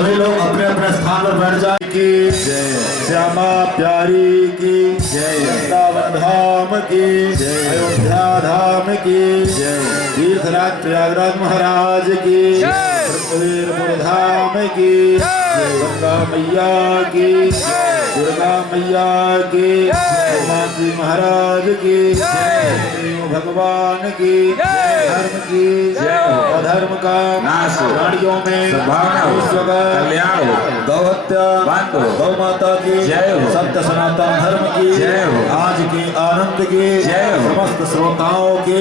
सभी लोग अपने अपने स्थान पर बैठ जाए की जय। श्यामा प्यारी की जय। वृंदावन धाम की जय। अयोध्या धाम की जय। तीर्थराज प्रयागराज महाराज की वीरपुर धाम की जय। गंगा मैया की दुर्गा मैया की हनुमान जी महाराज की भगवान की धर्म की अधर्म का नाश, प्राणियों में कल्याण, गौहत्या, गौ माता की सत्य सनातन धर्म की आज के आनंद की समस्त श्रोताओं के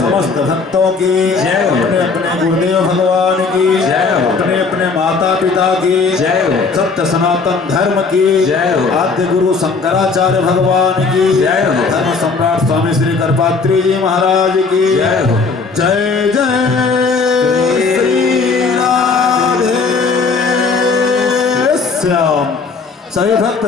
समस्त भक्तों की अपने अपने गुरुदेव भगवान की अपने अपने माता पिता की सत्य सनातन धर्म की आद्य गुरु शंकराचार्य भगवान की धर्म सम्राट स्वामी श्री करपात्री जी महाराज की जय जय श्री राधे श्याम। सभी भक्त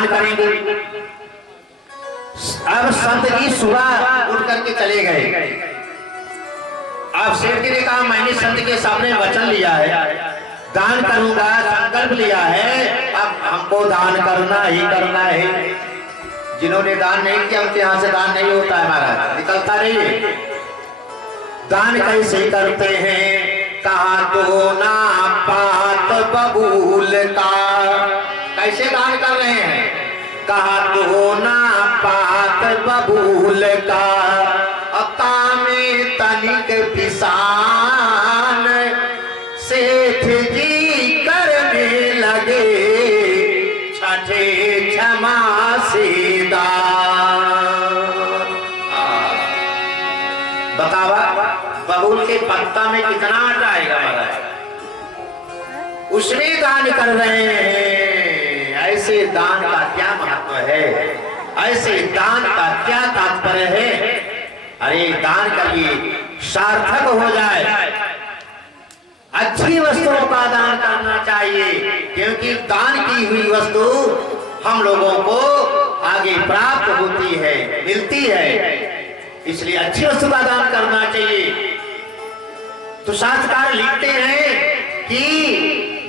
दान करेंगे। अब संत जी सुबह उठ करके चले गए। अब सेठ जी ने कहा मैंने संत के सामने वचन लिया है, दान करूंगा, संकल्प लिया है, अब हमको दान करना ही करना है। जिन्होंने दान नहीं किया उनके यहाँ से दान नहीं होता है महाराज, निकलता नहीं है। दान कैसे करते हैं? कहा तो ना पात बबूल का। कैसे दान कर रहे हैं? कहा तो ना पात बबूल का, अता में तनिक पिसान, सेठ जी करने लगे छठे क्षमा से दान। बतावा बबूल के पत्ता में कितना आटा आएगा महाराज, उसमें दान कर रहे हैं। ऐसे दान का क्या महत्व है, ऐसे दान का क्या तात्पर्य है? अरे दान करिए, सार्थक हो जाए। अच्छी वस्तुओं का दान करना चाहिए, क्योंकि दान की हुई वस्तु हम लोगों को आगे प्राप्त होती है, मिलती है। इसलिए अच्छी वस्तु का दान करना चाहिए। तो शास्त्रकार लिखते हैं कि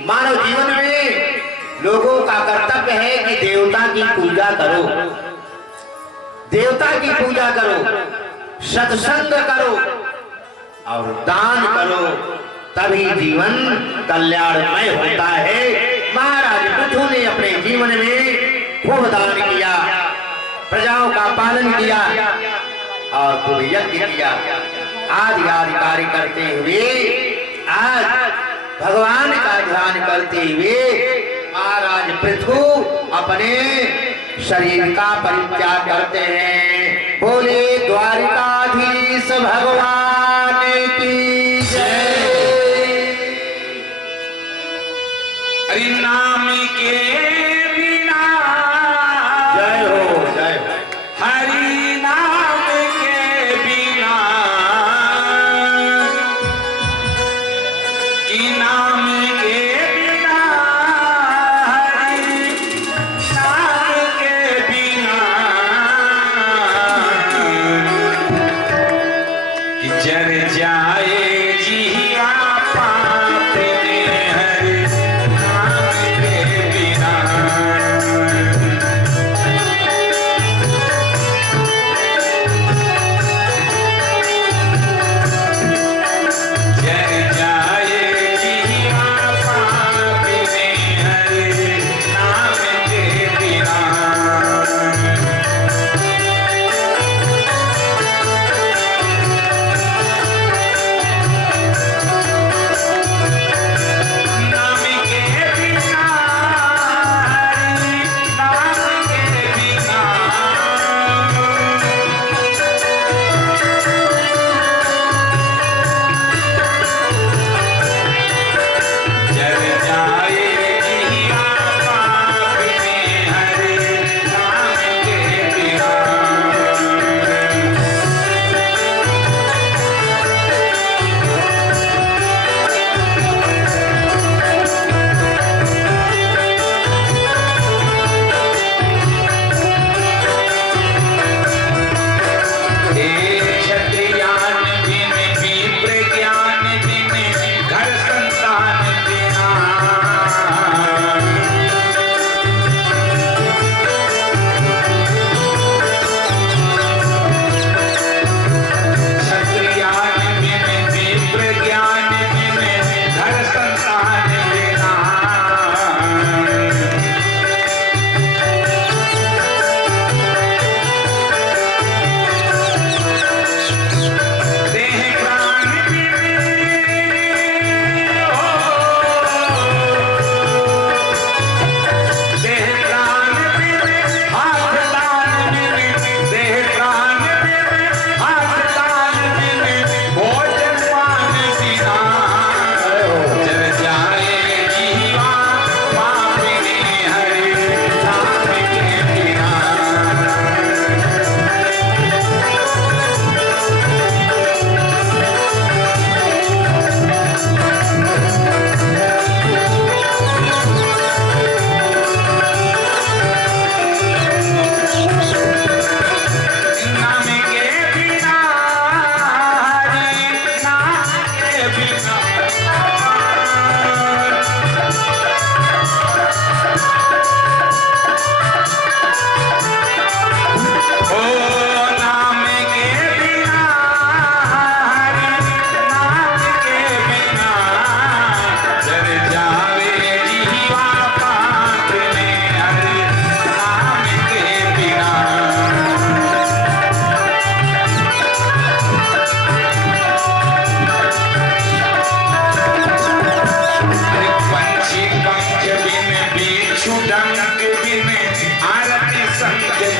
मानव जीवन में लोगों का कर्तव्य है कि देवता की पूजा करो, देवता की पूजा करो, सत्संग करो और दान करो, तभी जीवन कल्याणमय होता है। महाराज पृथु ने अपने जीवन में खूब दान किया, प्रजाओं का पालन किया और खूब यज्ञ किया, आदि आदि कार्य करते हुए आज भगवान का ध्यान करते हुए महाराज पृथु अपने शरीर का परित्याग करते हैं। बोले द्वारिकाधीश भगवान की जय। हरि नाम के बिना जय हो, जय हो। हरि नाम के बिना, कि नाम के बिना, हरि नाम के बिना, कि जर जाए जिया पाप ने हरि नाम के बिना।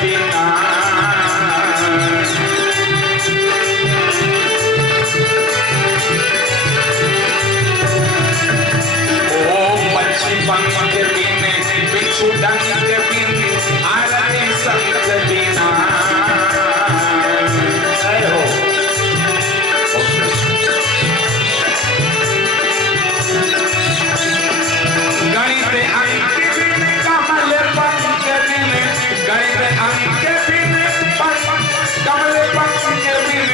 बिना ओ मच्छी पंख बिन बिच्छू डंक बिन आरती संत बिना जय हो गणित अंक बिन कमल पंख बिन गणित अंक बिन कमल पंख बिन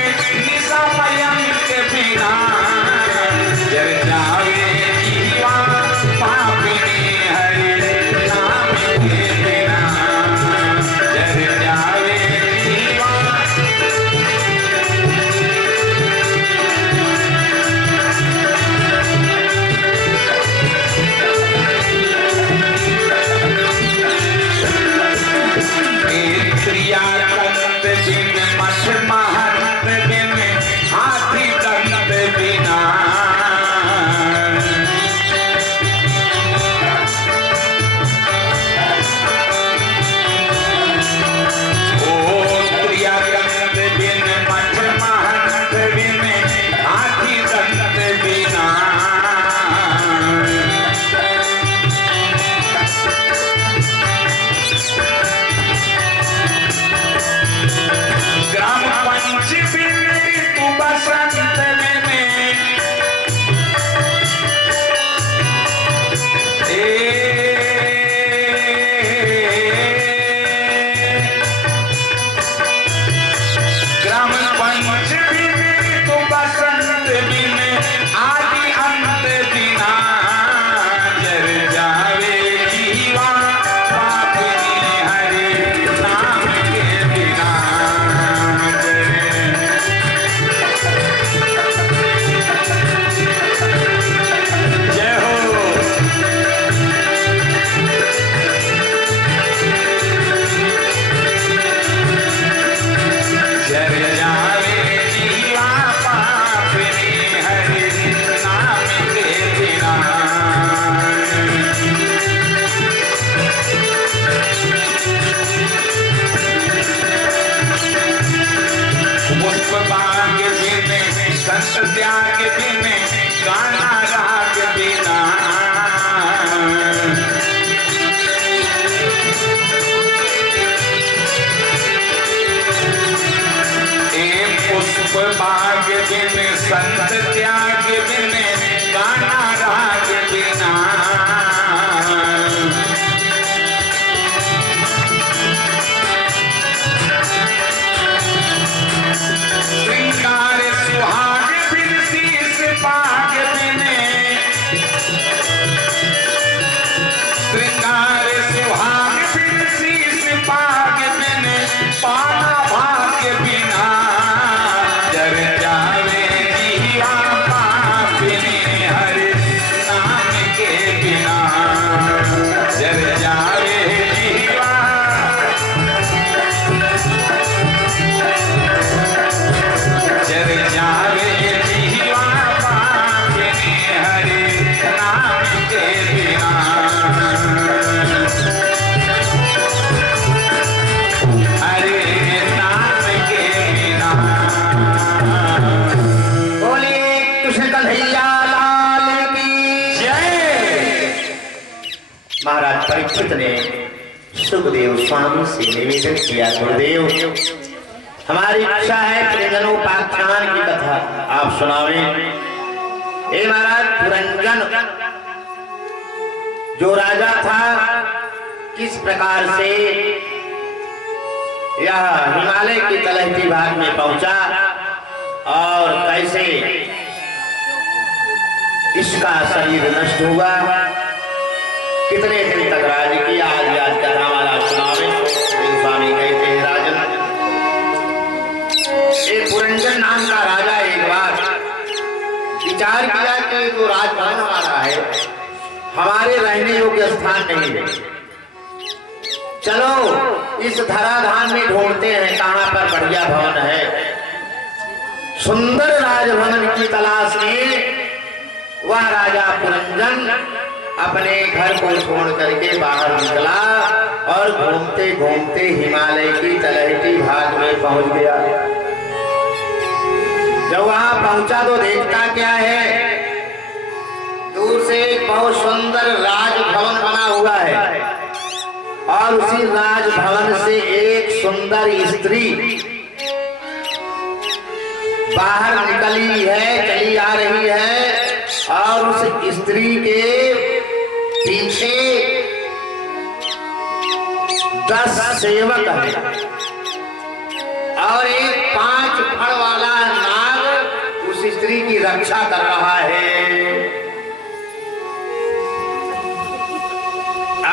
निशा मयंक बिना जर जावे जीवा पापिनी हरि नाम के बिना जर जावे जीवा क्रिया कंत बिन मठ महंत बिन हाथी दंत बिना ओ क्रिया कंत बिन मठ महंत बिन हाथी दंत बिना ग्राम पंच बिन तू बसंत बिन ग्राम पंच बिन तू बसंत बिन आदि अंत बिना जर जावे जीवा पापिनी हरि नाम के बिना जय हो जर जावे जीवा पापिनी हरि नाम के बिना पुष्प बाग बिन संत त्याग बिन गाना राग बिना पुष्प बाग बिन संत त्याग बिन गाना राग बिना श्रृंगार सुहाग बिन शीस पाग बिन श्रृंगार सुहाग बिन शीस पाग बिन पाना भाग्य बिना जर जावे जीवा पापिनी हरि नाम के बिना जर जावे जीवा जर जावे जीवा पापिनी हरि नाम के बिना हरे नाम के बिना बोले कृष्ण कन्हैया लाल की जय महाराज परीक्षित ने सुखदेव स्वामी से निवेदन किया गुरुदेव हमारी इच्छा है पुरंजनोपाख्यान की कथा आप सुनावें। हे महाराज पुरंजन जो राजा था किस प्रकार से यह हिमालय की तलहटी भाग में पहुंचा और कैसे इसका शरीर नष्ट हुआ कितने दिन तक राज किया आज कथा हमारा सुनावे। स्वामी कहते हैं राजन एक पुरंजन नाम का राजा एक बार विचार किया कि जो राजभवन हमारा है हमारे रहने योग्य स्थान नहीं है, चलो इस धराधाम में ढूंढते हैं कहां पर बढ़िया भवन है। सुंदर राजभवन की तलाश में वह राजा पुरंजन अपने घर को छोड़ करके बाहर निकला और घूमते घूमते हिमालय की तलहटी भाग में पहुंच गया। जब वहां पहुंचा तो देखता क्या है, दूर से एक बहुत सुंदर राजभवन बना हुआ है और उसी राजभवन से एक सुंदर स्त्री बाहर निकली है, चली आ रही है और उस स्त्री के पीछे 10 सेवक हैं और एक 5 फड़ वाला नाग उस स्त्री की रक्षा कर रहा है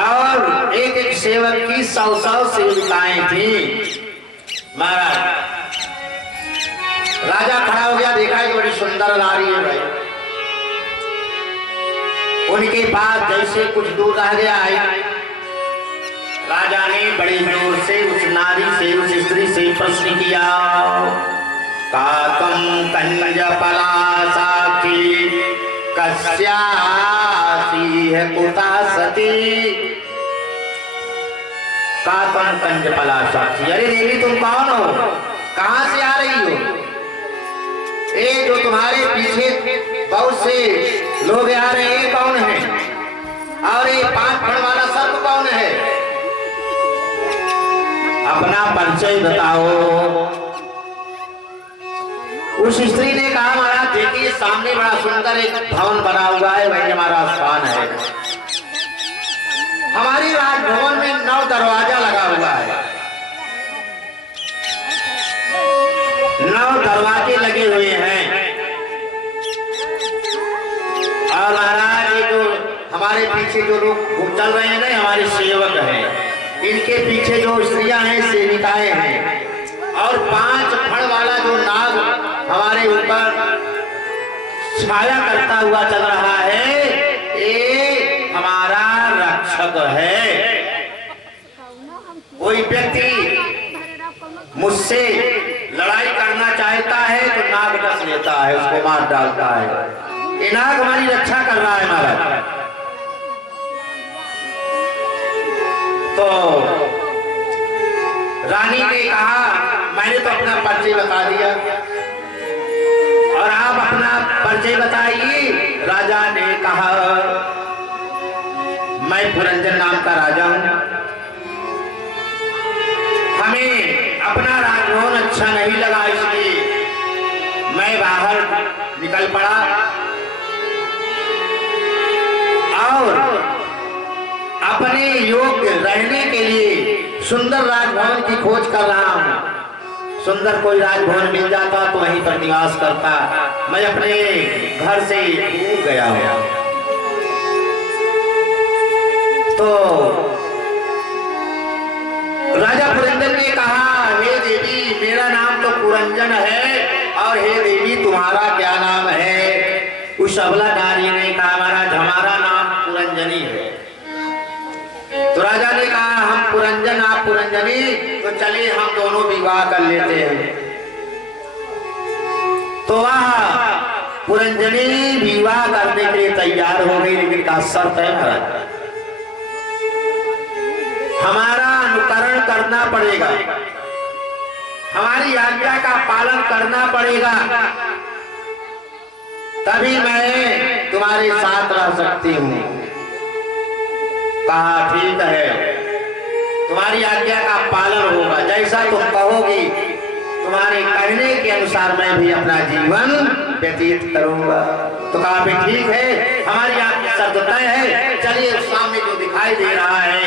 और एक सेवक की 100 सेविकाएं थी। महाराज राजा खड़ा हो गया, देखा कि बड़ी सुंदर नारी है भाई। उनके पास जैसे कुछ दूर रह गया है, राजा ने बड़े जोर से उस नारी से, उस स्त्री से प्रश्न किया, कातम कंज पलासाखी कस्यासी है कुता सती। कातम कंज पलासाखी, अरे देवी तुम कौन हो, कहां से आ रही हो? ये जो तुम्हारे पीछे बहुत से लोग आ रहे हैं कौन है? और ये 5 फड़ वाला सर्प कौन है? अपना परिचय बताओ। उस स्त्री ने कहा, महाराज देखिए सामने बड़ा सुंदर एक भवन बना हुआ है, वही हमारा स्थान है। हमारी राजभवन में 9 दरवाजा लगा हुआ है, 9 दरवाजे लगे हुए हैं। और महाराज ये जो हमारे पीछे जो लोग चल रहे हैं ना, हमारे सेवक हैं, इनके पीछे जो स्त्रियां हैं सेविकाएं हैं और 5 फड़ वाला जो नाग हमारे ऊपर छाया करता हुआ चल रहा है, ये हमारा रक्षक है। कोई व्यक्ति मुझसे लड़ाई करना चाहता है तो नाग डस लेता है, उसको मार डालता है। ये नाग हमारी रक्षा कर रहा है महाराज। तो रानी ने कहा, मैंने तो अपना परिचय बता दिया और आप अपना परिचय बताइए। राजा ने कहा, मैं पुरंजन नाम का राजा हूं। हमें अपना राजभवन अच्छा नहीं लगा, इसलिए मैं बाहर निकल पड़ा और अपने योग्य रहने के लिए सुंदर राजभवन की खोज कर रहा हूं। सुंदर कोई राजभवन मिल जाता तो वहीं पर निवास करता। मैं अपने घर से दूर गया हूं। तो राजा पुरंजन ने कहा, हे देवी मेरा नाम तो पुरंजन है और हे देवी तुम्हारा क्या नाम है? उस अबला नारी ने कहा, महाराज हमारा नाम पुरंजनी है। तो राजा ने कहा, हम पुरंजन आप पुरंजनी, तो चलिए हम दोनों विवाह कर लेते हैं। तो वह पुरंजनी विवाह करने के लिए तैयार हो गई, लेकिन का शर्त है महाराज, हमारा अनुकरण करना पड़ेगा, हमारी आज्ञा का पालन करना पड़ेगा, तभी मैं तुम्हारे साथ रह सकती हूँ। कहा ठीक है, तुम्हारी आज्ञा का पालन होगा, जैसा तुम कहोगी तुम्हारे कहने के अनुसार मैं भी अपना जीवन व्यतीत करूंगा। तो कहा भी ठीक है, हमारी आज्ञा शर्त तय है। चलिए सामने जो दिखाई दे रहा है,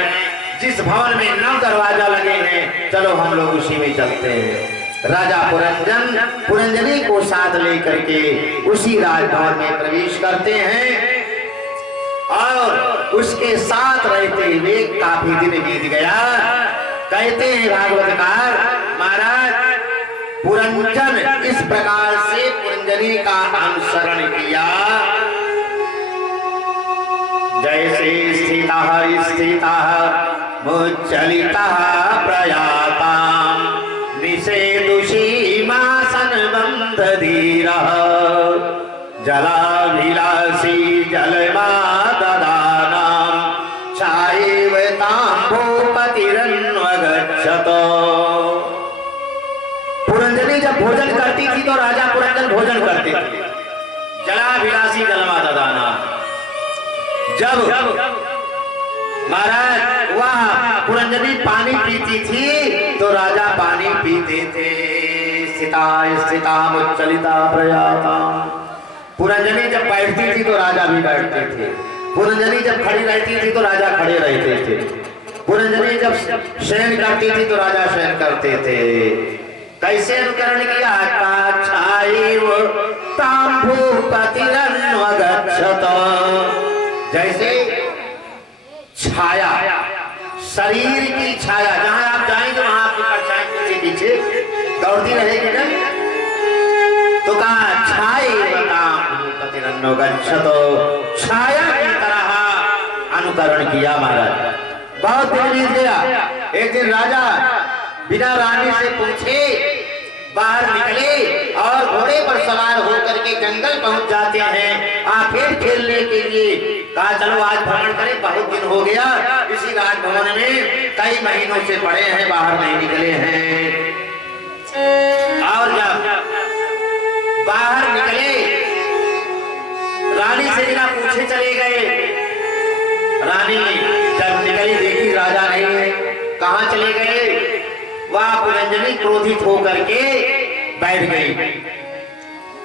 जिस भवन में 9 दरवाजा लगे हैं, चलो हम लोग उसी में चलते हैं। राजा पुरंजनी को साथ लेकर के उसी राजभवन में प्रवेश करते हैं और उसके साथ रहते हुए काफी दिन बीत गया। कहते हैं भागवतकार, महाराज पुरंजन इस प्रकार से पुरंजनी का अनुसरण किया, जैसे स्थिता मुच्चलिता प्रयाता निषेदुषीमासन बंध धीरः जलाभिलाषी जलमा ददान विलासी जलवा ददाना। जब महाराज वह पुरंजनी पानी पीती थी तो राजा पानी पीते थे। स्थिता स्थिता मुच्चलिता प्रयाता। पुरंजनी जब बैठती थी तो राजा भी बैठते थे। पुरंजनी जब खड़ी रहती थी तो राजा खड़े रहते थे। पुरंजनी जब शयन करती थी तो राजा शयन करते थे। कैसे अनुकरण किया? जैसे छाया, शरीर की छाया, जहां आप जाएंगे वहां आपकी परछाई पीछे पीछे दौड़ती रहेगी ना। तो कहा छाया की तरह अनुकरण किया महाराज। बहुत दिन बीत गया। एक दिन राजा बिना रानी से पूछे बाहर निकले और घोड़े पर सवार होकर के जंगल पहुंच जाते हैं आखेट खेलने के लिए। कहा चलो आज भ्रमण करें, बहुत दिन हो गया इसी राजभवन में कई महीनों से पड़े हैं, बाहर नहीं निकले हैं। और जब बाहर निकले रानी से बिना पूछे चले गए। रानी जब निकली देखी राजा नहीं है, कहां चले गए? वह पुरंजनी क्रोधित होकर के बैठ गई।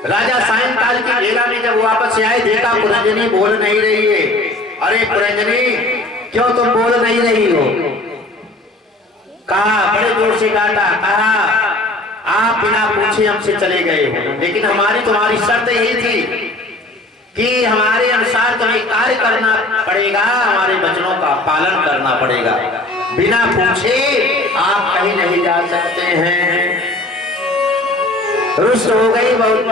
राजा सायंकाल की बेला में जब वापस से आए देखा पुरंजनी बोल नहीं रही है। अरे पुरंजनी क्यों तुम बोल नहीं रही हो? कहा बड़े जोर से डांटा। कहा आप बिना पूछे हमसे चले गए हो, लेकिन हमारी तुम्हारी शर्त यही थी कि हमारे अनुसार तुम्हें कार्य करना पड़ेगा, हमारे वचनों का पालन करना पड़ेगा। बिना पूछे आप कहीं नहीं जा सकते हैं। रुष्ट हो गई, बहुत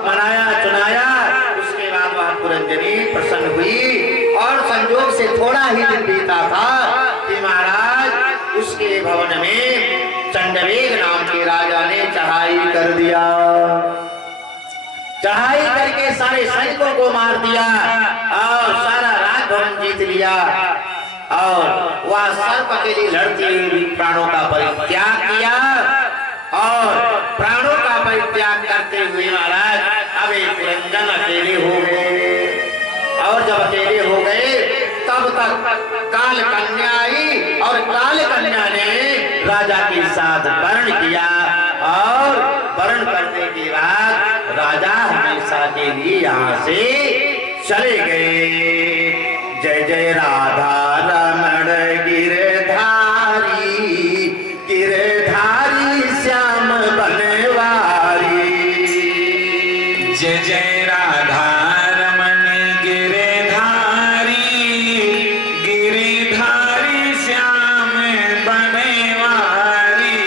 मनाया चुनाया। उसके बाद वह पुरंजनी प्रसन्न हुई और संजोग से थोड़ा ही दिन बीता था कि महाराज उसके भवन में चंडवेग नाम के राजा ने चढ़ाई कर दिया। चढ़ाई करके सारे सैनिकों को मार दिया और सारा राजभवन जीत लिया। और वह सर्प के लिए लड़ती हुई प्राणों का परित्याग किया। और प्राणों का परित्याग करते हुए महाराज अब पुरंजन अकेले हो गए। और जब अकेले हो गए तब तक काल कन्या आई और काल कन्या ने राजा के साथ वर्ण किया। और वर्ण करने के बाद राजा हमेशा के लिए यहाँ से चले गए। जय जय राधा रमण गिरधारी, गिरधारी श्याम बनवारी। जय जय राधा रमण गिरधारी, गिरधारी श्याम बनवारी।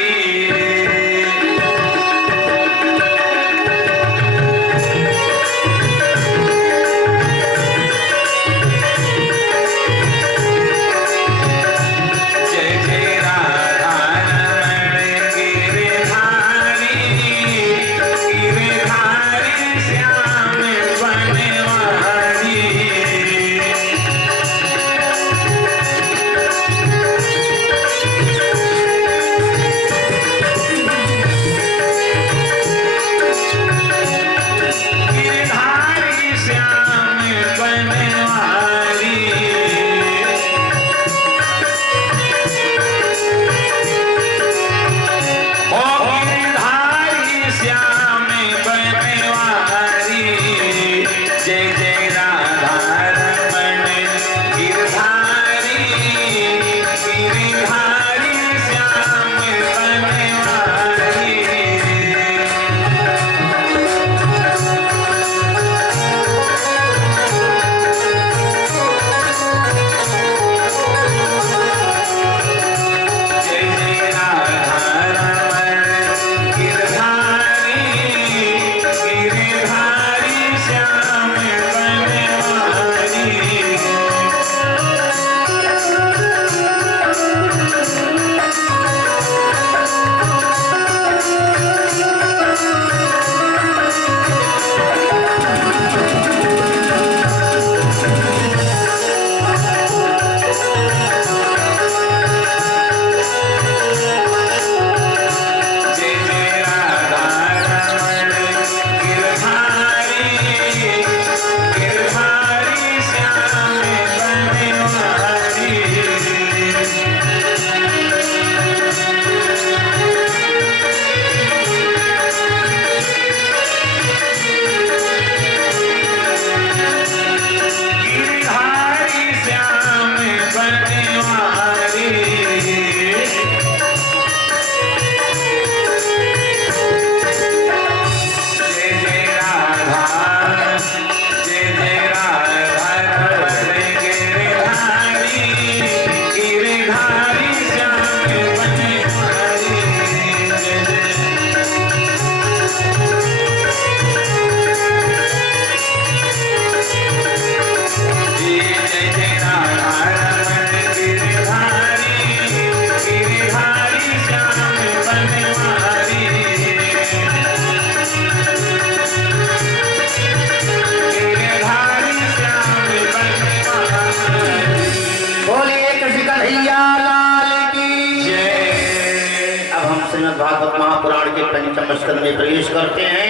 भागवत महापुराण के पंचम स्कंद में प्रवेश करते हैं।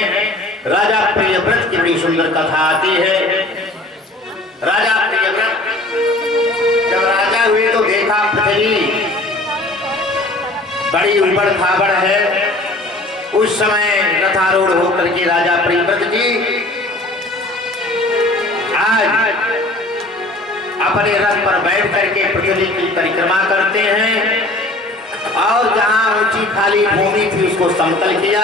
राजा प्रियव्रत की बड़ी सुंदर कथा आती है। राजा प्रियव्रत जब राजा हुए तो देखा पृथ्वी बड़ी उबड़ खाबड़ है। उस समय रथारूढ़ होकर के राजा प्रियव्रत जी आज अपने रथ पर बैठ करके पृथ्वी की परिक्रमा करते हैं और जहां ऊंची खाली भूमि थी उसको समतल किया।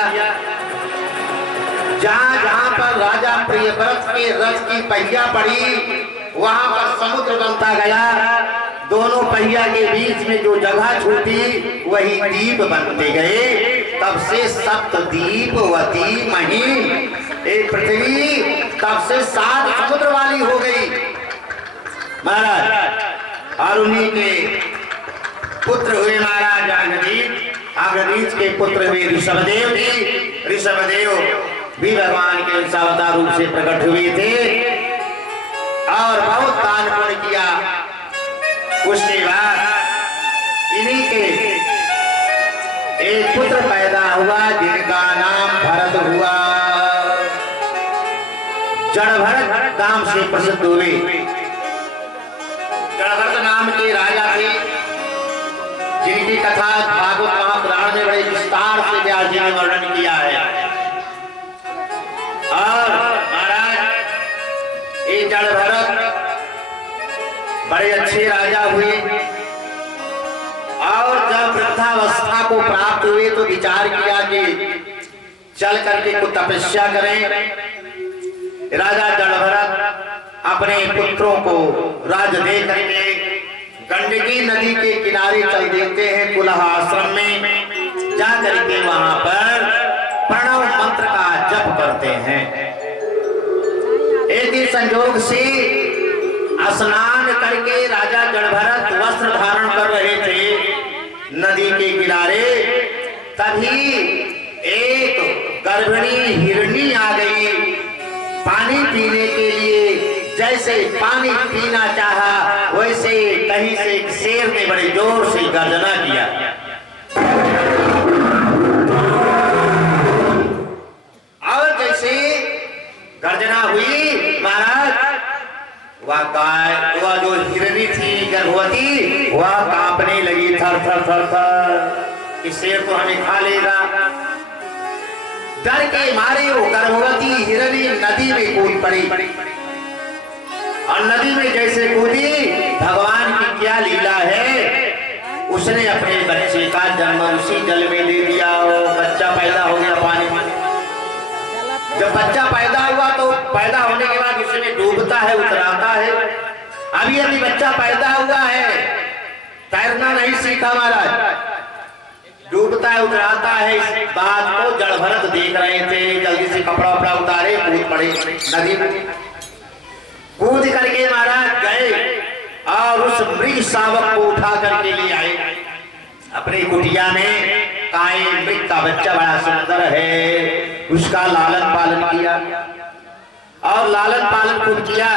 जहां जहां पर राजा प्रियव्रत के रथ की पहिया पड़ी वहां पर समुद्र बनता गया। दोनों पहिया के बीच में जो जगह छूटी वही द्वीप बनते गए। तब से सप्तद्वीपवती महीन एक पृथ्वी तब से 7 समुद्र वाली हो गई महाराज। और उन्हीं के पुत्र हुए महाराज अग्रदीज। अग्रदीज के पुत्र हुए ऋषभदेव जी। ऋषभदेव भी भगवान के अवतार रूप से प्रकट हुए थे और बहुत दान पुण्य किया। उसके बाद इन्हीं के एक पुत्र पैदा हुआ जिनका नाम भरत हुआ। जड़भरत नाम से प्रसिद्ध हुए। जड़भरत नाम के राजा थे जिनकी कथा भागवत महापुराण में बड़े विस्तार से व्यास जी ने वर्णन किया है। और महाराज ये जड़भरत बड़े अच्छे राजा हुए और जब वृद्धावस्था को प्राप्त हुए तो विचार किया कि चल करके कुछ तपस्या करें। राजा जड़भरत अपने पुत्रों को राज दे करके गंडकी नदी के किनारे चल देते हैं कुलह आश्रम में। जा करके वहां पर प्रणव मंत्र का जप करते हैं। एक ही संयोग से स्नान करके राजा जड़भरत वस्त्र धारण कर रहे थे नदी के किनारे। तभी एक गर्भिणी हिरनी आ गई पानी पीने के लिए। जैसे पानी पीना चाहा वैसे कहीं से एक शेर ने बड़े जोर से गर्जना किया। और जैसे गर्जना हुई महाराज वह जो हिरनी थी गर्भवती वह कांपने लगी थर थर थर थर कि शेर तो हमें खा लेगा। डर के मारे वो गर्भवती हिरनी नदी में कूद पड़ी और नदी में जैसे कूदी भगवान की क्या लीला है। उसने अपने बच्चे का जन्म उसी जल में दे दिया और बच्चा पैदा हो गया पानी में। जब बच्चा पैदा हुआ तो पैदा होने के बाद उसमें डूबता है उतराता है। अभी अभी बच्चा पैदा हुआ है तैरना नहीं सीखा महाराज। डूबता है उतराता है। इस बात को जड़भरत देख रहे थे। जल्दी से कपड़ा वपड़ा उतारे कूद पड़े नदी में। कूद करके महाराज गए और उस मृग शावक को उठा करके ले आए अपनी कुटिया में। काए मृग का बच्चा बड़ा सुंदर है उसका लालन पालन किया और लालन पालन खूब किया।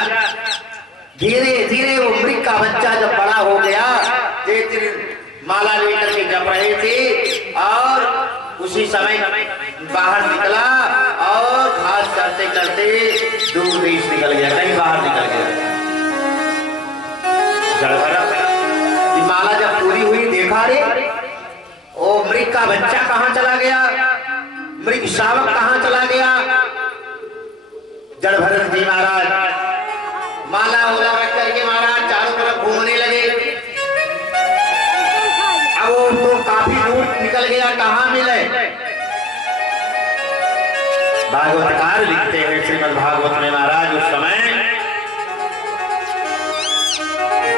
धीरे धीरे वो मृग का बच्चा जब बड़ा हो गया माला लेकर के जप रहे थे और उसी समय बाहर निकला और घास करते करते दूर देश निकल गया कहीं बाहर निकल गया। जड़भरत की माला जब पूरी हुई देखा रे ओ मृग का बच्चा कहां चला गया। मृग शावक कहां चला गया। जड़भरत जी महाराज माला ओला रख करके महाराज चारों तरफ घूमने लगे। अब वो तो काफी दूर निकल गया कहां मिले। भागवतकार लिखते हैं श्रीमद् भागवत में महाराज उस समय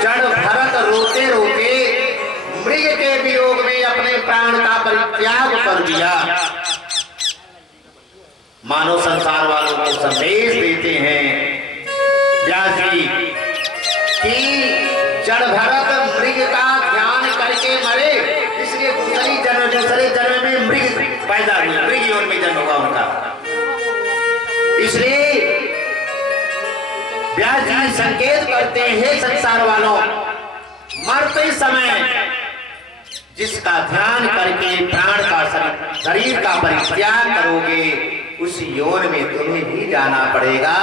जड़भरत रोते रोते मृग के वियोग में अपने प्राण का परित्याग कर दिया। मानव संसार वालों को संदेश देते हैं व्यास जी कि जड़भरत मृग का ध्यान करके मरे इसलिए दूसरे जन्म में मृग पैदा हुए। मृग योनि में जन्म होगा उनका। इसलिए व्यास जी संकेत करते हैं संसार वालों मरते समय जिसका ध्यान करके प्राण का शरीर का परित्याग करोगे उस योन में तुम्हें भी जाना पड़ेगा,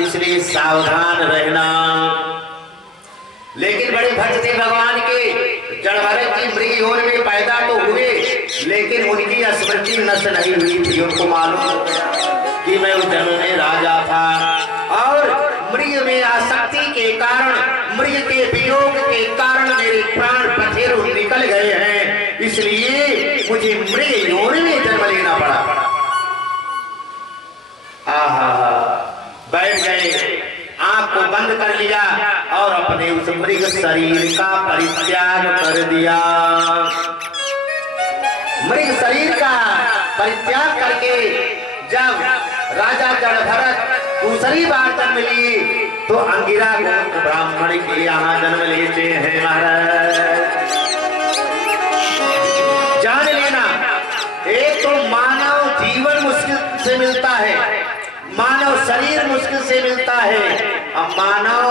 इसलिए सावधान रहना। लेकिन बड़े भक्त थे भगवान के, जड़ भरत जी मृग योन में पैदा तो हुए, लेकिन उनकी स्मृति नष्ट नहीं हुई थी। उनको मालूम कि मैं उस जन्म में राजा था और मृग में आसक्ति के कारण, मृग के वियोग के कारण मेरे प्राण पथेरु निकल गए हैं, इसलिए मुझे मृग योन में जन्म लेना पड़ा। आहा, बैठ गए, आंख को बंद कर लिया और अपने उस मृग शरीर का परित्याग कर दिया। मृग शरीर का परित्याग करके जब राजा जड़ भरत दूसरी बार जन्म लिए तो अंगिरा गोत्र ब्राह्मण के यहाँ जन्म लेते हैं। महाराज जान लेना, एक तो मानव जीवन मुश्किल से मिलता है, मानव शरीर मुश्किल से मिलता है, अब मानव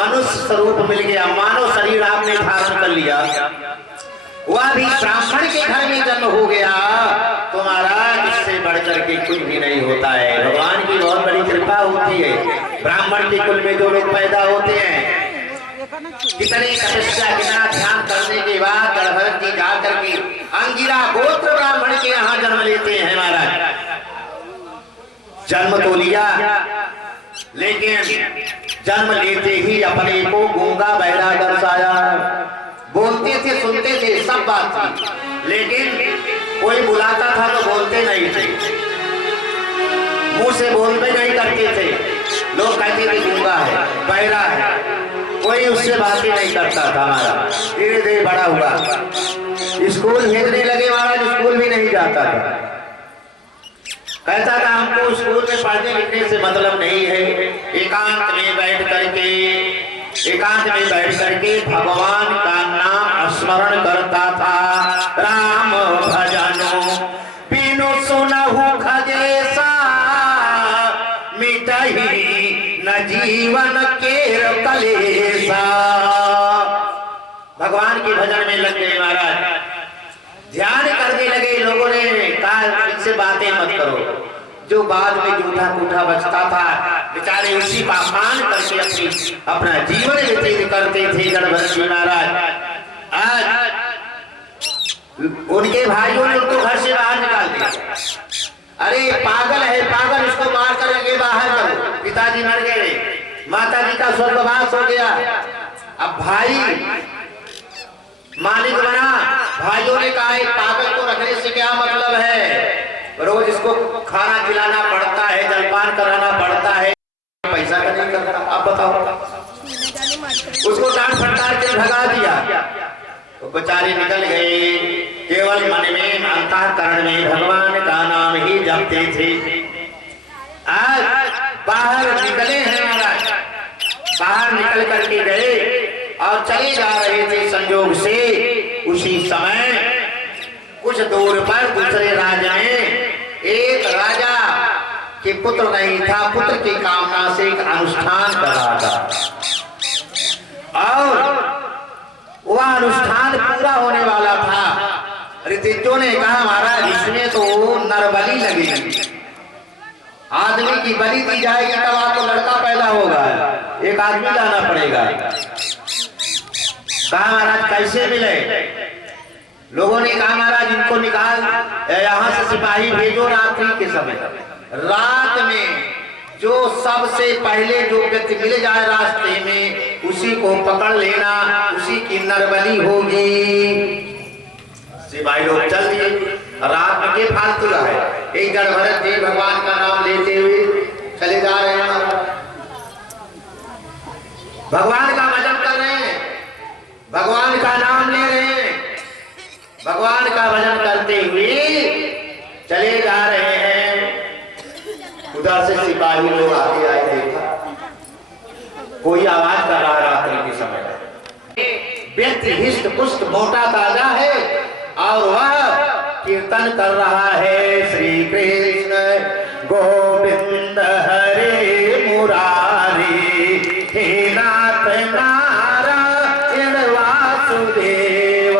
मनुष्य स्वरूप मिल गया, मानव शरीर आपने धारण कर लिया, वह भी ब्राह्मण के घर में जन्म हो गया, तुम्हारा इससे बढ़कर के कुछ भी नहीं होता है। भगवान की बहुत बड़ी कृपा होती है। ब्राह्मण के कुल में जो लोग पैदा होते हैं, कितनी तपस्या कितना ध्यान करने के बाद जड़ भरत जी जाकर के अंगिरा गोत्र ब्राह्मण के यहाँ जन्म लेते हैं। महाराज जन्म तो लिया, लेकिन जन्म लेते ही अपने को गूंगा बहरा दर्शाया। बोलते थे, सुनते थे, सब बात थी, लेकिन कोई बुलाता था तो बोलते नहीं थे, मुंह से बोलते नहीं करते थे। लोग कहते थे गूंगा है, बहरा है, कोई उससे बातें नहीं करता था। हमारा धीरे धीरे बड़ा हुआ, स्कूल भेजने लगे, महाराज स्कूल भी नहीं जाता था, कहता था हमको स्कूल में पढ़ने लिखने से मतलब नहीं है। एकांत में बैठ करके भगवान का नाम स्मरण करता था। राम भजनो बिनु सुनहु खगेसा, मिटहि न जीवन केर कलेसा। भगवान के भजन में लग गए महाराज, ध्यान करने लगे। लोगों ने कहा इनसे बातें मत करो, जो बाद में जूठा कूठा बचता था बेचारे उसी का मान करके अपना जीवन व्यतीत करते थे। जड़ भरत जी महाराज आज उनके भाइयों ने उनको घर से बाहर निकाल दिया। अरे पागल है, पागल, इसको मार कर बाहर करो। पिताजी मर गए, माता जी का स्वर्गवास हो गया, अब भाई मालिक बना। भाइयों ने कहा पागल को रखने से क्या मतलब है, रोज इसको खाना खिलाना पड़ता है, जलपान कराना पड़ता है, पैसा का नहीं करता। अब बताओ, उसको डांट फटकार के भगा दिया तो बेचारे निकल गए। केवल मन में, अंतःकरण में भगवान का नाम ही जपते थे। आज बाहर निकले हैं महाराज, बाहर निकल करके गए और चले जा रहे थे संयोग से। उसी समय कुछ दूर पर दूसरे राज्य में एक राजा के पुत्र नहीं था, पुत्र की कामना से एक अनुष्ठान कर रहा था और वह अनुष्ठान पूरा होने वाला था। ऋतिजों ने कहा महाराज इसमें तो नरबली लगेगी, आदमी की बलि दी जाएगी तब आपको लड़का पैदा होगा, एक आदमी लाना पड़ेगा। कहा महाराज कैसे मिले? लोगों ने कहा महाराज इनको निकाल, यहाँ से सिपाही भेजो रात्रि के समय, रात में जो सबसे पहले जो व्यक्ति मिल जाए रास्ते में उसी को पकड़ लेना, उसी की नरबली होगी। सिपाही लोग चल दिए। रात में के फालतू है, एक जड़ भरत जी भगवान का नाम लेते हुए चले जा रहे हैं, भगवान का भजन कर रहे हैं, भगवान का नाम ले रहे हैं, भगवान का भजन करते हुए चले जा रहे हैं। उधर से सिपाही लोग आगे आए, देखा कोई आवाज कर रहा है रात्रि के समय, व्यक्ति हिष्ट पुष्ट मोटा ताजा है और वह कीर्तन कर रहा है श्री कृष्ण गोविंद हरे मुरारी, हे नाथ नारायण वासुदेव।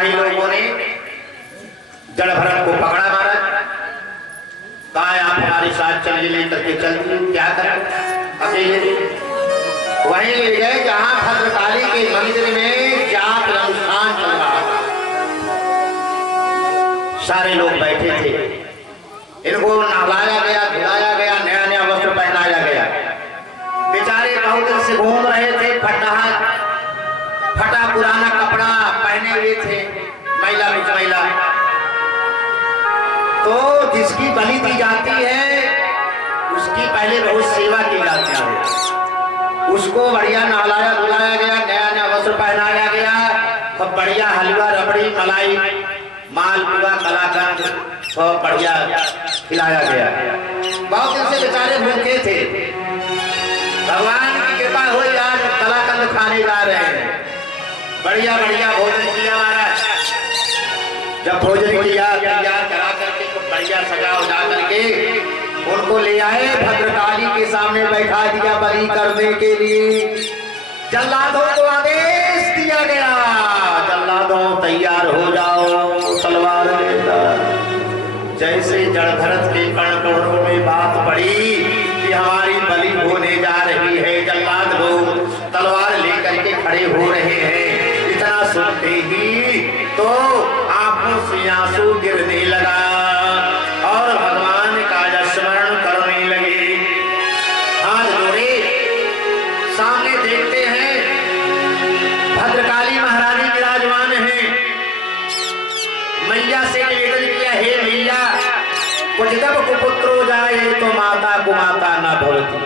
सिपाही लोगों ने जड़ भरत को पकड़ा महाराज, कहा आप हमारे साथ चलिए, लेकर के चलिए, क्या करें अकेले। वहीं ले गए जहां भद्रकाली के मंदिर में जाप अनुष्ठान चल रहा था। सारे लोग बैठे थे, इनको नहलाया गया, धुलाया गया, नया नया वस्त्र पहनाया गया। बेचारे बहुत दिन से घूम रहे थे, फटा पुराना कपड़ा पहने हुए थे, महिला बिच महिला। तो जिसकी बलि दी जाती है उसकी पहले बहुत सेवा की जाती है। उसको बढ़िया नहलाया धुलाया गया, नया नया वस्त्र पहनाया गया, खूब बढ़िया हलवा रबड़ी मलाई मालपुआ कलाकंद सब बढ़िया खिलाया गया। बहुत दिन से बेचारे भूखे थे, भगवान की कृपा हो, आज कलाकंद खाने जा रहे हैं। बढ़िया बढ़िया भोजन किया महाराज। जब भोजन किया तैयार करा करके बढ़िया सजा उजा करके उनको ले आए, भद्रकाली के सामने बैठा दिया बलि करने के लिए। जल्लादों को आदेश दिया गया, जल्लादों तैयार हो जाओ, तलवार लेकर। जैसे जड़ भरत के कर्णकोरों में बात पड़ी कि हमारी बलि होने जा रही है, जल्लाद लोग तलवार लेकर के खड़े हो रहे हैं। इतना सुनते ही तो आंखों से आंसू गिरने लगा और भगवान का स्मरण करने लगे। हाथ जोड़े, सामने देखते हैं भद्रकाली महारानी विराजमान है। मैया से निवेदन किया, हे मैया, जब कुपुत्र जाए तो माता कुमाता न भवति।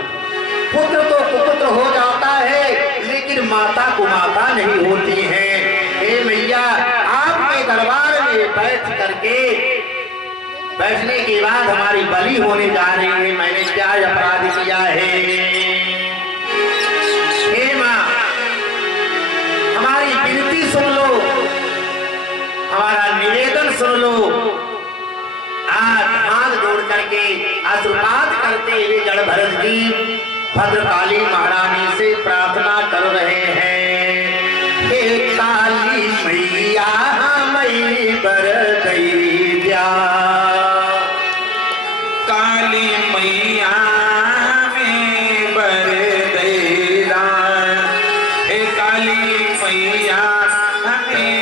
पुत्र तो कुपुत्र हो जाता है, लेकिन माता कुमाता नहीं होती है। हे मैया, आपके दरबार में बैठने के बाद हमारी बलि होने जा रही है, मैंने क्या अपराध किया है? हे माँ, हमारी विनती सुन लो, हमारा निवेदन सुन लो। आज हाथ जोड़ करके आशीर्वाद करते हुए जड़ भरत जी भद्रकाली महारानी से प्रार्थना कर रहे हैं। हे काली मैया हमें बर गई जा, काली मैया में बर देदा, हे काली मैया हमें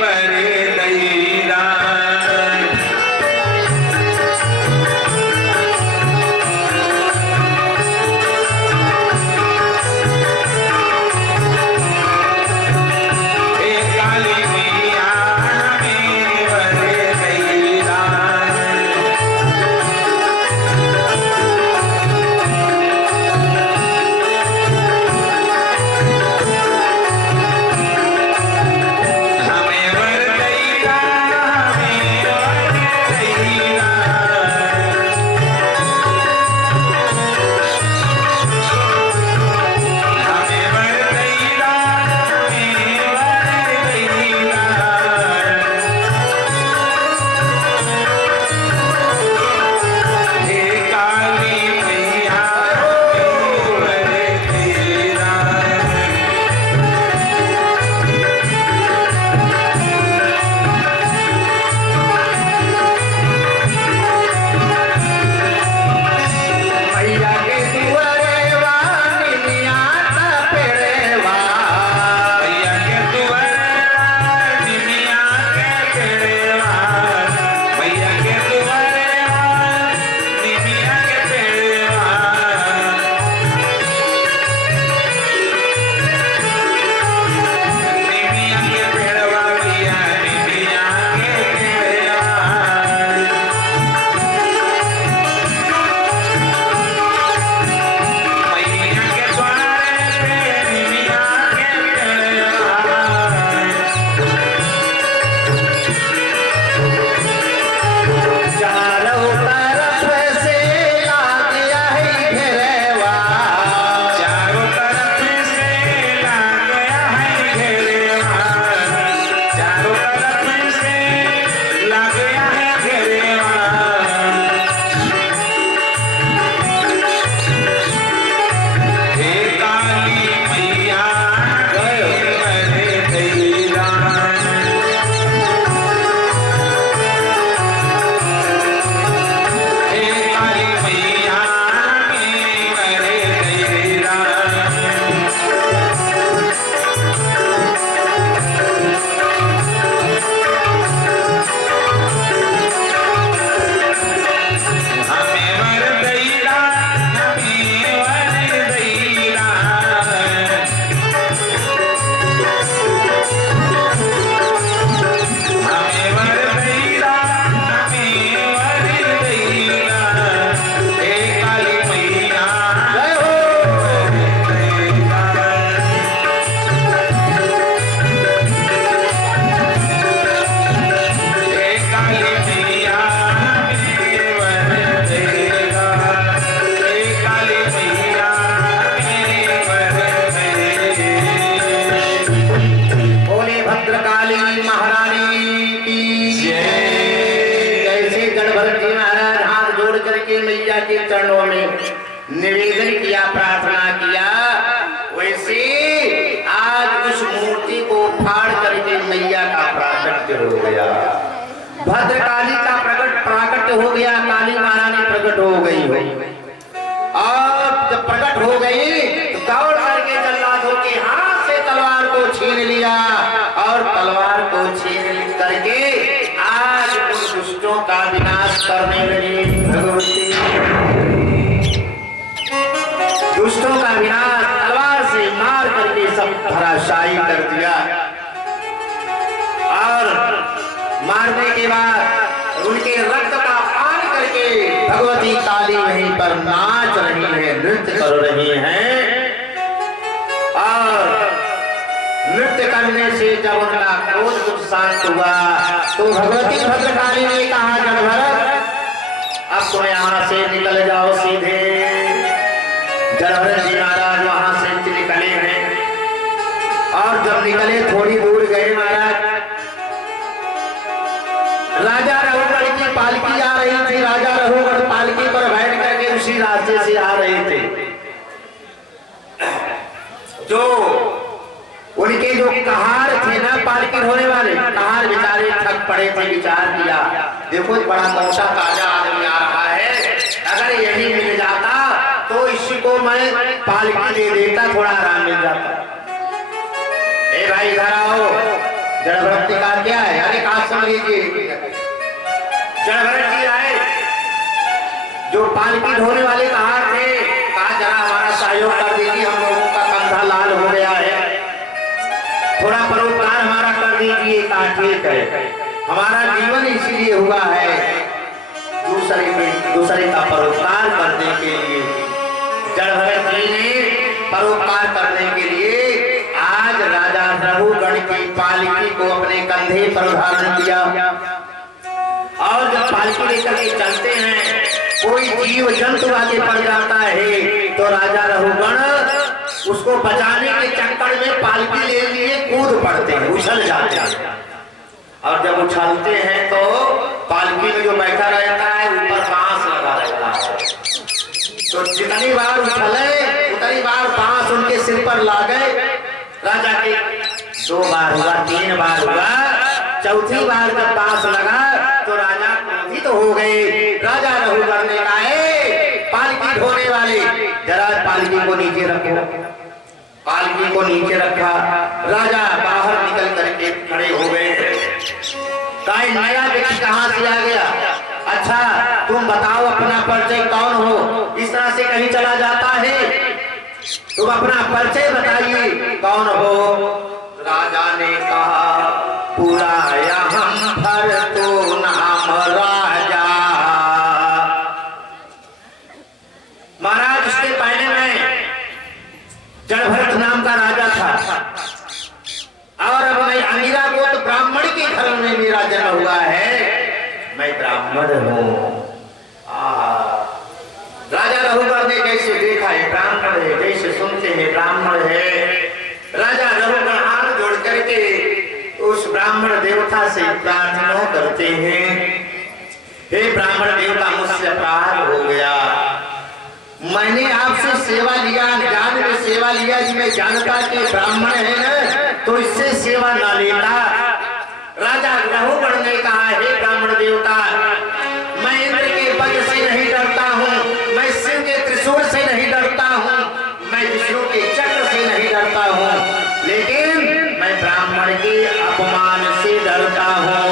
बर देदा। निवेदन किया, प्रार्थना किया, वैसे आज उस मूर्ति को फाड़ करके मैया का प्राकट्य हो गया, भद्रकाली का प्राकट्य हो गया, काली महारानी प्रकट हो गई हो। और जब प्रकट हो गई तो दौड़ करके जल्लादों के हाथ से तलवार को छीन लिया और तलवार को छीन करके आज उन दुष्टों का विनाश करने लगी भगवती। दुष्टों का विनाश तलवार से मार करके सब धराशायी कर दिया। और मारने के बाद उनके रक्त का पान करके भगवती काली वहीं पर नाच रही है, नृत्य कर रही हैं। और नृत्य करने से जब उनका क्रोध कुछ शांत हुआ तो भगवती भद्रकाली ने कहा, जड़भरत अब तो यहाँ से निकल जाओ सीधे। जड़भरत जी महाराज वहां से निकले हैं और जब निकले थोड़ी दूर गए महाराज, राजा रघुगढ़ की पालकी आ रही थी। राजा रघुगढ़ पालकी पर बैठ करके उसी रास्ते से आ रहे थे। जो उनके जो कहार थे ना, पालकी ढोने वाले कहार बेचारे थक पड़े थे। विचार किया, देखो बड़ा मोटा ताजा आदमी आ रहा है, अगर यही मिल जाता तो इसी को मैं पालकी दे देता, थोड़ा आराम मिल जाता। ए भाई इधर आओ। जड़भरत का क्या है, अरे कहा समझ लीजिए। जड़भरत जी आए, जो पालकी ढोने वाले कहार थे, कहा जरा हमारा सहयोग कर दीजिए, हम लोगों का कंधा लाल हो गया है, थोड़ा परोपकार हमारा कर दीजिए। कहा ठीक है, हमारा जीवन इसीलिए हुआ है दूसरे का परोपकार करने के लिए। जड़भरत जी ने परोपकार करने के लिए आज राजा रघुगढ़ की पालकी को अपने कंधे पर धारण किया। और जब पालकी लेकर के चलते हैं, कोई जीव जंतु आगे पड़ जाता है तो राजा रघुगढ़ उसको बचाने के चक्कर में पालकी ले लिए कूद पड़ते हैं, उछल जाते हैं। और जब उछलते हैं तो पालकी में जो बैठा रहता है ऊपर बांस लगा रहता है, तो जितनी बार उछले उतनी बार बांस उनके सिर पर ला गए। राजा के 2 बार हुआ, 3 बार हुआ, चौथी बार जब बांस लगा तो राजा क्रोधित हो गए। राजा रघुगढ़ ने कहा, पालकी ढोने वाले जरा पालकी को नीचे रखो। पालकी को नीचे रखा, राजा बाहर निकल करके खड़े हो गए। नया व्यक्ति कहां से आ गया? अच्छा तुम बताओ अपना परिचय कौन हो? इस तरह से कहीं चला जाता है, तुम अपना परिचय बताइए कौन हो? राजा ने कहा, पूरा यहाँ भर तो नाम राजा। महाराज उसके पहले में जड़भरत नाम का राजा था, और अब मैं अमीरा को तो ब्राह्मण के घर में मेरा जन्म हुआ है, मैं ब्राह्मण हूँ। राजा रघुगढ़ ने जैसे देखा है ब्राह्मण है, जैसे सुनते हैं ब्राह्मण है, राजा रघुगढ़ हाथ जोड़ करके उस ब्राह्मण देवता से प्रार्थना करते हैं, हे ब्राह्मण देवता मुझसे अपराध हो गया, मैंने आपसे सेवा लिया, ज्ञान में सेवा लिया जी, मैं जानता कि ब्राह्मण है ना तो इससे सेवा ना लेता। राजा रघुगढ़ ने कहा, हे ब्राह्मण देवता, मैं इंद्र के वज्र से नहीं डरता हूँ, मैं शिव के त्रिशूल से नहीं डरता हूँ, मैं विष्णु के चक्र से नहीं डरता हूँ, लेकिन मैं ब्राह्मण के अपमान से डरता हूँ,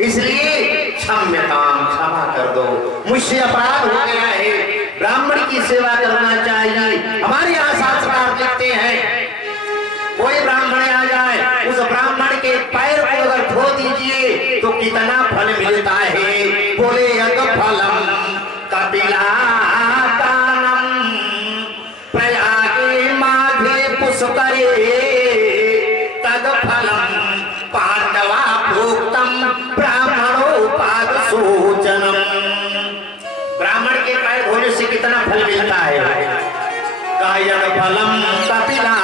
इसलिए क्षमा कर दो, मुझसे अपराध हो गया है, ब्राह्मण की सेवा करना चाहिए। हमारे यहाँ शास्त्रकार लिखते हैं, कोई ब्राह्मण आ जाए उस ब्राह्मण के पैर को अगर धो दीजिए तो कितना फल मिलता है? बोले यद फलम कपिलादानम प्रयागे माघे पुष्करे तद फलम पांडवा प्रोक्तम ब्राह्मणोपाद सोचनम। ब्राह्मण के पैर धोने से कितना फल मिलता है? यद फलम कपिला